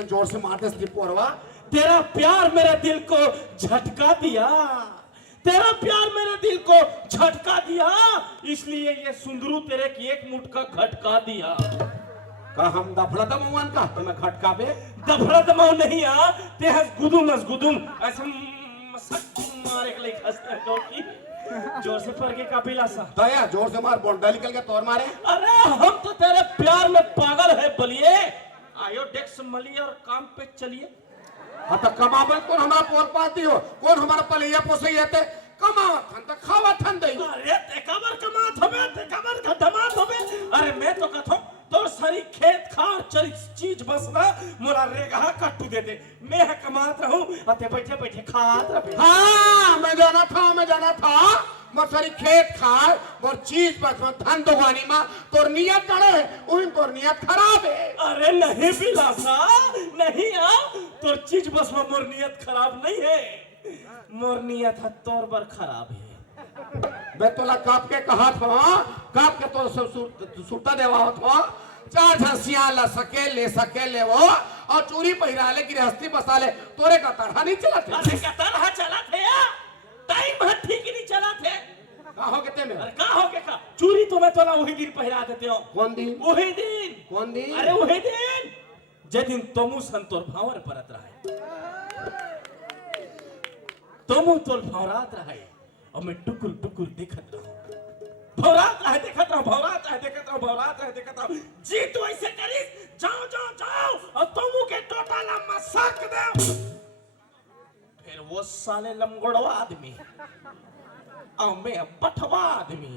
ऐसा जोर से मारते स्लिप पोरवा। तेरा प्यार मेरे दिल को झटका दिया, तेरा प्यार मेरे दिल को झटका दिया, इसलिए ये सुंदरू तेरे की एक मुठ का घटका दिया। का हम दफड़ा दमवान का तुम्हें खटका बे? दफड़ा दमाव नहीं आ, ते हस गुदुम ऐसे मारे के लिए खसते डोकी। जोर से पर के काबिला सा दया जोर से मार बोंडा निकल के तोड़ मारे। अरे हम तो तेरे प्यार में पागल है बलिए। आयो डेक्स मलिए और काम पे चलिए। हाँ तो कमाबल कौन हमारा पोल पाती हो, कौन हमारा पलिया पोसई है कमावत हन तो खावत हन दई। अरे ते कबर कमात होबे, ते कबर खदमात होबे। अरे मैं तो कथो तोर सारी खेत खार चरी चीज बस ना मोरा रेगा कट्टू दे दे, मैं कमात रहूं अते बैठे बैठे खात रहे। हाँ मैं जाना था मोर सारी खेत खार मोर चीज बस में धन दुगानी मां तोर नियत करे उन तोर नियत खराब है। अरे नहीं बिलासा नहीं आ, तोर चीज बस में मोर नियत खराब नहीं है, मोर नियत है तोर बर खराब है। मैं तोला काप के कहा था, काप के तो सूता देवा था, 4 झांसियां ले सके ले वो और चूरी पहिरा ले गृहस्थी बसा ले, तोरे का तरह नहीं चला थे। अरे का तरह चला थे या टाइम है ठीक नहीं चला थे। का हो के तेने? अरे का हो के का चूरी तो मैं तोला वही दिन पहिरा देते हो। कौन दिन? वही दिन। कौन दिन? अरे वही दिन जे दिन तमु संतोर भावर परत रहे, तमु तोर भावरात रहे और मैं टुकुर टुकुर देखत रहूं, भौरात रहे देखत रहूं जी तू ऐसे करिस जाओ और तुमू के टोटा ला मसक दे। फिर वो साले लमगोड़वा आदमी और मैं पठवा आदमी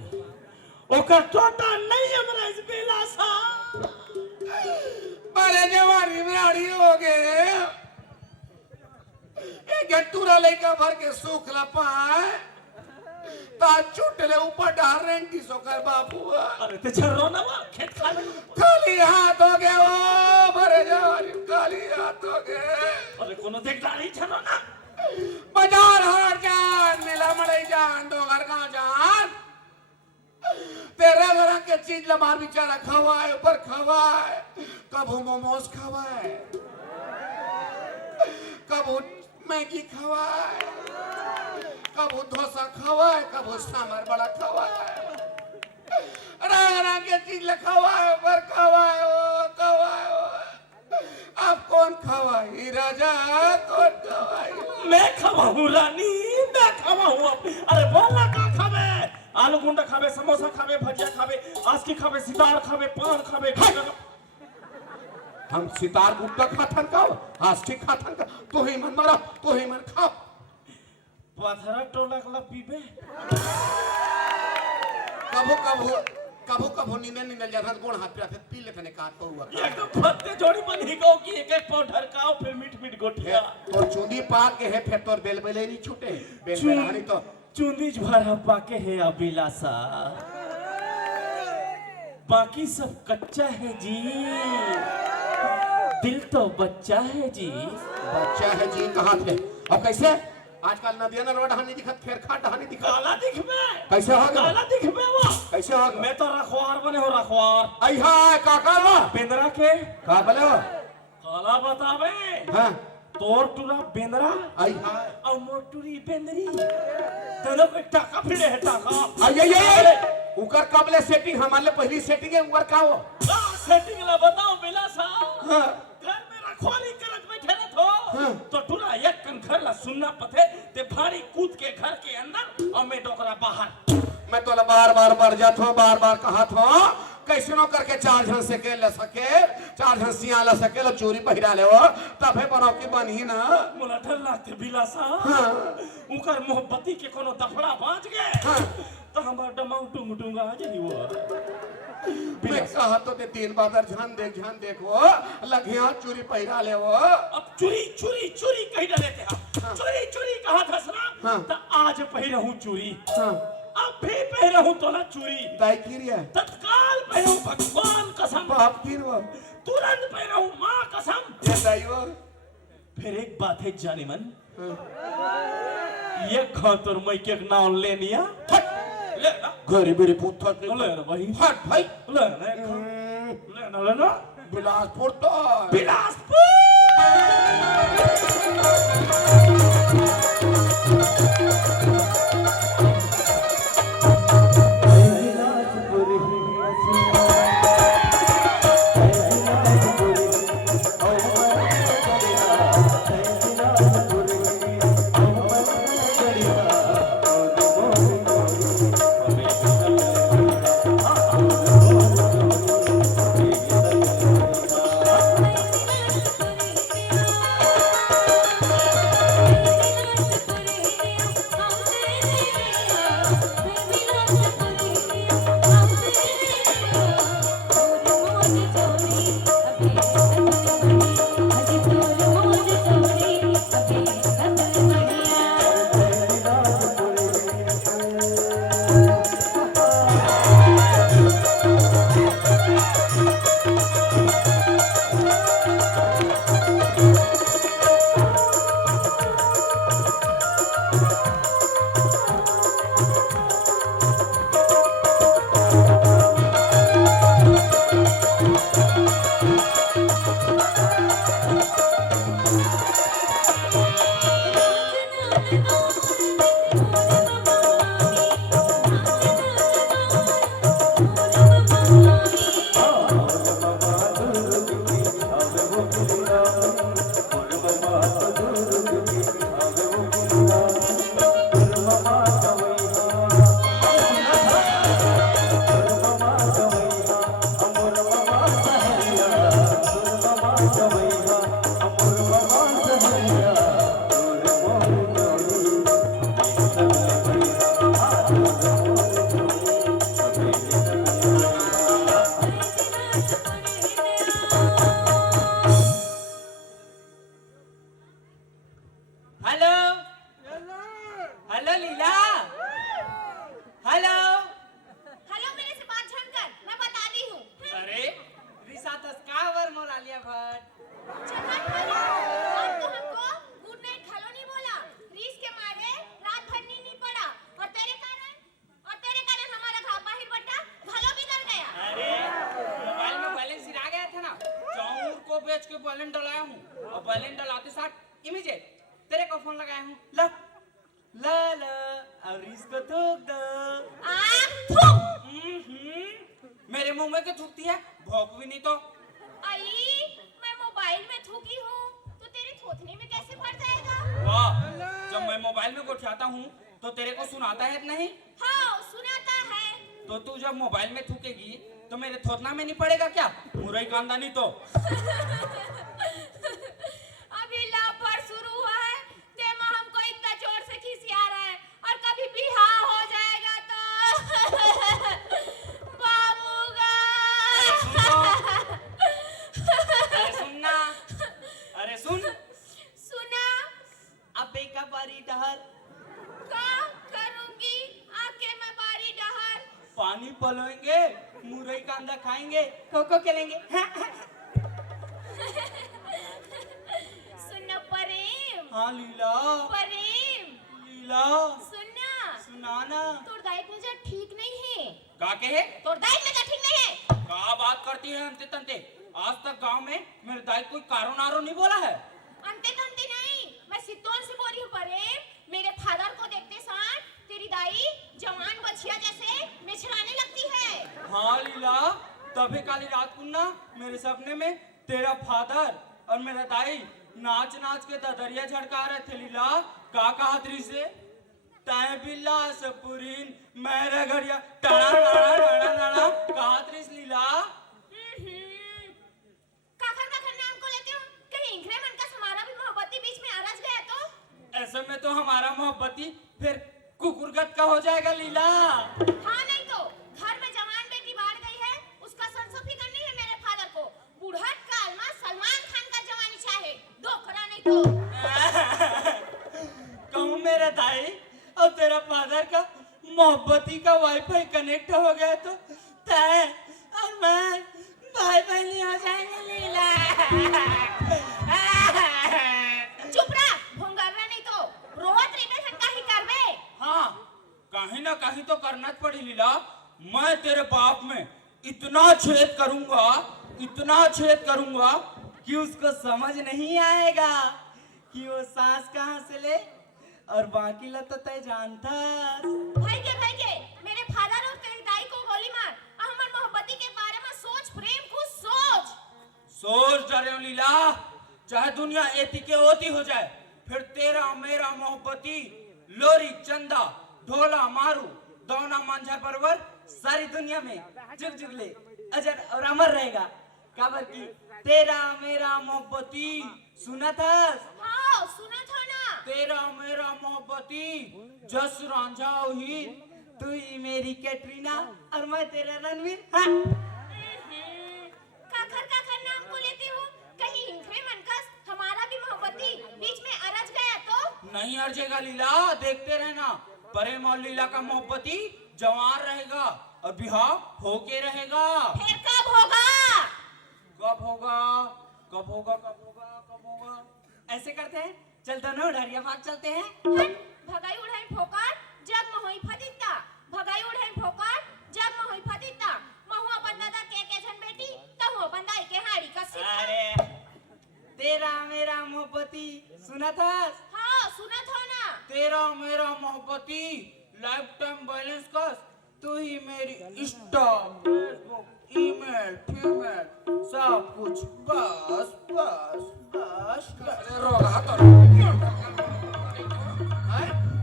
ओकर टोटा नहीं हमरा इस बेला सा बड़े जवानी में आड़ी हो गए एक गट्टूरा लेकर भर के सूख ला पाए ताज चुटले ऊपर डाल रेंटी सोकर बापू। अरे ते छरो ना वो खेत खा ले खाली हाथ हो गए वो भरे जवानी खाली हाथ हो गए। अरे कोनो देख डाली छरो ना बाजार हार जान मिला मड़ई जान दो घर का जान तेरे घर के चीज लमार बेचारा खवाए ऊपर खवाए कबू मोमोज खवाए कबू मैगी खवाए कबू डोसा खवाए कबू सांभर बड़ा खवाए रंग के चीज खवाए ऊपर खवाए ओ खवाए अब कौन खवाई राजा कौन खवाई? मैं खवाऊं रानी, मैं खवाऊं। अरे बोलना का खावे? आलू गुंडा खावे, समोसा खावे, भजिया खावे, आस्की खावे, सितार खावे, पान खावे। हम सितार गुट्टा खाथन का आस्की खाथन का तो ही मन मरा तो ही मन खा पाथरा टोला कला पीबे कबो कबो नींद जाता कौन हाथ पे पी लेते ने काट को हुआ ये तो फत्ते जोड़ी बनी को कि एक एक पाउडर काओ फिर मीठ गोठिया तो चूंदी पाक के है फिर तोर बेल नहीं छूटे बेल तो चूंदी झरा पाके है अभिलाषा, बाकी सब कच्चा है जी, दिल तो बच्चा है जी। बच्चा है जी कहाँ थे और कैसे आजकल नदिया न रोड हानि दिखत फेर खाट हानि दिखत काला दिखबे कैसे हो काला दिखबे वो कैसे हो मैं तो रखवार बने हो रखवार आई हाय काका वा बेंदरा के का बोले हो काला बतावे हां तोर टूरा बेंदरा आई हाय और मोटूरी बेंदरी तनो को टाका फिरे है टाका आई उकर कबले सेटिंग हमारे पहली सेटिंग है उकर का हो सेटिंग ला बताओ बिलासा हां घर में रखवाली करत बैठे न थो तो टूरा एक कन घर ला सुनना पथे ते भारी कूद के घर के अंदर और मैं डोकरा बाहर मैं तो बार जात हूं बार कहा था कैसे नो करके 4 झांसे के ले सके 4 झांसियां ले सके लो चोरी पहिरा ले वो तबे बनाओ की बनी ना मोला डर लागते बिलासा उकर मोहब्बती के कोनो दफड़ा बाज गए तो हमार दमाउ टुंग टुंग आ जाई वो मैं कहा तो ते 3 बादर ध्यान देख वो लगिया चोरी पहिरा ले वो अब चोरी कहीं डाले थे चोरी कहा था सना तो आज पहिरहूं चोरी अब भी पहिरहूं तो ना चोरी दाई किरिया तत्काल पहिरहूं भगवान कसम बाप की वो तुरंत पहिरहूं मां कसम ये दाई वो फिर एक बात है जानी मन ये खातर मैं के नाम ले लिया ले ना घरी मेरी पुत्र ले ना भाई हट भाई ले ना बिलासपुर बिलासपुर तो बिलासपुर मेरे मुंह में क्यों थूकती है? भौंक भी नहीं तो। आई, मैं मोबाइल में थूकी हूँ तो तेरे थूकने में कैसे पड़ जाएगा? वाह, जब मैं मोबाइल में गोठियाता हूँ तो तेरे को सुनाता है नहीं? हाँ, सुनाता है। तो तू जब मोबाइल में थूकेगी तो मेरे थोतना में नहीं पड़ेगा क्या? मुरई कांदा नहीं तो। अभी लापर शुरू हुआ है, तेमा हमको इतना जोर से खिसिया रहा है, और कभी बिहार हो जाएगा तो बाबूगा। अरे सुनना, अरे सुन। सुना? अबे का बारी डहर। क्या करूंगी? आके मैं बारी डहर। पानी पलोएंगे, मुरई कांदा खाएंगे, खो-खो खेलेंगे। सुन प्रेम। हाँ लीला। प्रेम। लीला। सुनना। सुनाना। तोर दाइक नजर ठीक नहीं है। का के है? तोर दाइक नजर ठीक नहीं है। का बात करती है अंते तंते? आज तक गांव में मेरे दाई कोई कारो नारो नहीं बोला है। अंते तंते नहीं, मैं सिद्धों से बोल रही हूँ प्रेम। मेरे फादर को देखते साथ तेरी दाई जवान बछिया जैसे मिछलाने लगती है। हाँ लीला, तभी काली रात को ना मेरे सपने में तेरा फादर और मेरा दाई नाच नाच के ददरिया झड़का रहे थे। लीला का कहा थी से ताए बिल्ला सपुरीन मैं रगड़िया टड़ा टड़ा टड़ा टड़ा कहा थी लीला। काखर नाम को लेते हो, कहीं इंक्रीमेंट का हमारा भी मोहब्बती बीच में आरज गया तो? ऐसे में तो हमारा मोहब्बती फिर कुकुरगत का हो जाएगा लीला। हाँ नहीं तो घर में जवान बेटी बाढ़ गई है, उसका संसो फिकर नहीं है मेरे फादर को। बुढ़त काल में सलमान खान का जवानी चाहे, धोखरा नहीं तो। कहूँ मेरा दाई और तेरा फादर का मोहब्बती का वाईफाई कनेक्ट हो गया तो तय और मैं भाई बहनी हो जाएंगे लीला। चुप रहा, भोंगरना नहीं तो रोहत रिलेशन का ही कर बे। हाँ, कहीं ना कहीं तो करना पड़ी लीला। मैं तेरे बाप में इतना छेद करूंगा, इतना छेद करूंगा कि उसको समझ नहीं आएगा कि वो सांस कहाँ से ले और बाकी ला तो तय जानता। भाई के मेरे फादर और तेरी दाई को गोली मार। हमर मोहब्बती के बारे में सोच, प्रेम को सोच। सोच डरे लीला, चाहे दुनिया एती के ओती हो जाए, फिर तेरा मेरा मोहब्बती लोरी चंदा ढोला मारू दौना मांझा परवर सारी दुनिया में जुग जुग ले अजर और अमर रहेगा। काबर की तेरा मेरा मोहब्बती सुना था। हाँ सुना था ना। तेरा मेरा मोहब्बती जस रांझा ही, तू ही मेरी कैटरीना और मैं तेरा रणवीर। हाँ। काखर नाम को लेती हूँ, कहीं हिंखरे मनकस हमारा भी मोहब्बती बीच में अरज गया तो? नहीं अर्जेगा लीला, देखते रहना। प्रेम और लीला का मोहब्बती जवान रहेगा और बिहार होके रहेगा। फिर कब होगा? कब होगा कब होगा कब होगा कब होगा? ऐसे करते हैं, चल दोनों ढरिया भाग चलते हैं। हट, भगाई उड़ाई फोकाट जग में होई फदिता। भगाई उड़ाई फोकाट जग में होई फदिता। महु अपन दादा के जन बेटी तहु अपन दाई के हाड़ी का सिक्का। अरे तेरा मेरा मोहब्बती सुना था। हाँ सुना था ना। तेरा मेरा मोहब्बती लाइफ टाइम बैलेंस कर, तू ही मेरी इंस्टा फेसबुक ईमेल फीमेल सब कुछ बस बस बस बस। रोगा तो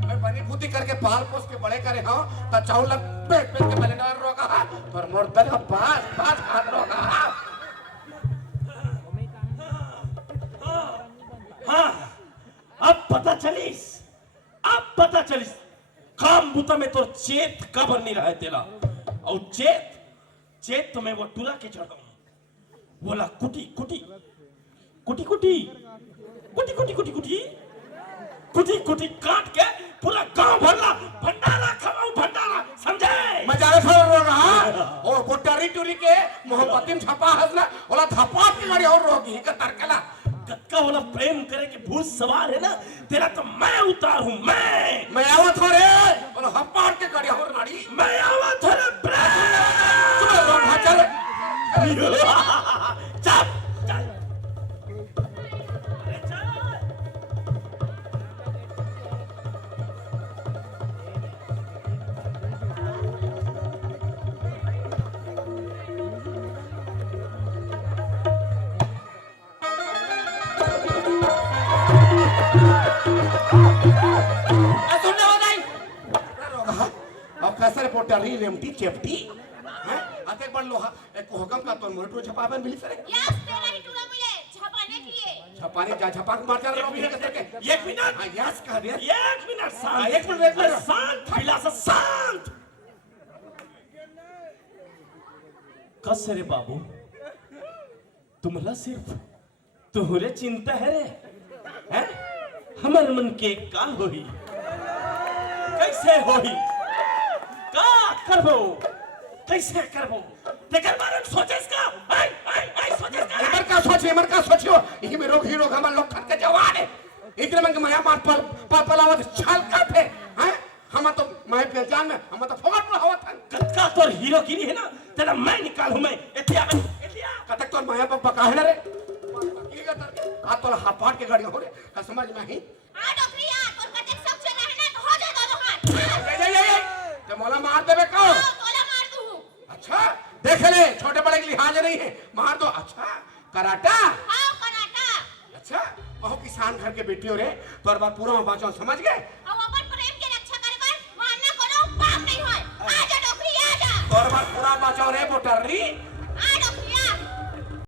मैं बनी बुद्धि करके पाल पोस के बड़े करे हाँ तो चावल पेट पेट के बने रोगा पर मोरता का पास पास हाथ रोगा। हाँ, अब पता चलिस काम बुता में तो चेत कबर नहीं रहे तेला और चेत तो मैं वो टूला के चढ़ता हूँ। बोला कुटी कुटी कुटी कुटी कुटी कुटी कुटी कुटी कुटी कुटी काट के पूरा गांव भरला भंडारा खवाऊं भंडारा, समझे? मजारे फल रोगा ओ गोटारी टूरी के मोहब्बती में छपा हसना ओला थपा के गाड़ी और रोगी का तरकला गत्का वाला प्रेम करे के भूत सवार है ना तेरा, तो मैं उतार हूँ। मैं आवत हो रे बोलो हपाट के गाड़ी और गाड़ी मैं आवत हो रे चलो रोगा चल चल चल अरे चल। कैसे पोटली लेमटी चेपटी हैं आते बड़ लोहा एक हुकम का तो मोटो छपावन मिली सरे यस तेरा ही टूला मिले छपाने के लिए। छपाने जा छपाक मार जा रहा है के एक मिनट हां यस कह दे एक मिनट शांत एक मिनट शांत बिलासा शांत। कस रे बाबू तुमला सिर्फ तुहरे चिंता है रे हैं? हमार मन के का होई कैसे होई का करबो कैसे करबो तेकर बारे में सोचेस का आई सोचेस का एमर का सोचियो ई में रोग हीरो हम लोग खत के जवान है इकरे में माया मार पल पलावत छल का थे हैं हम तो मैं पहचान में हम तो फोकट में होत कतका तोर हीरो गिरी है ना तेरा मैं निकालू मैं एतिया कतक तो माया पप्पा काहे ना रे की का तर आ तो हपाट के गाड़ी हो रे का समझ में ही आ डोकरिया तोर कतेक सब चला है ना तो हो जा दोनों हाथ। ये ते मोला मार देबे को तोला मार दूं। अच्छा देख ले छोटे बड़े की लिहाज नहीं है मार दो। अच्छा कराटा हाँ कराटा। अच्छा बहु किसान घर के बेटी हो रे तोर बात पूरा में बाचो समझ गए अब अपन प्रेम के रक्षा करे पर मानना कोनो पाप नहीं होय। आ जा डोकरिया आ जा। तोर बात पूरा बाचो रे मोटरी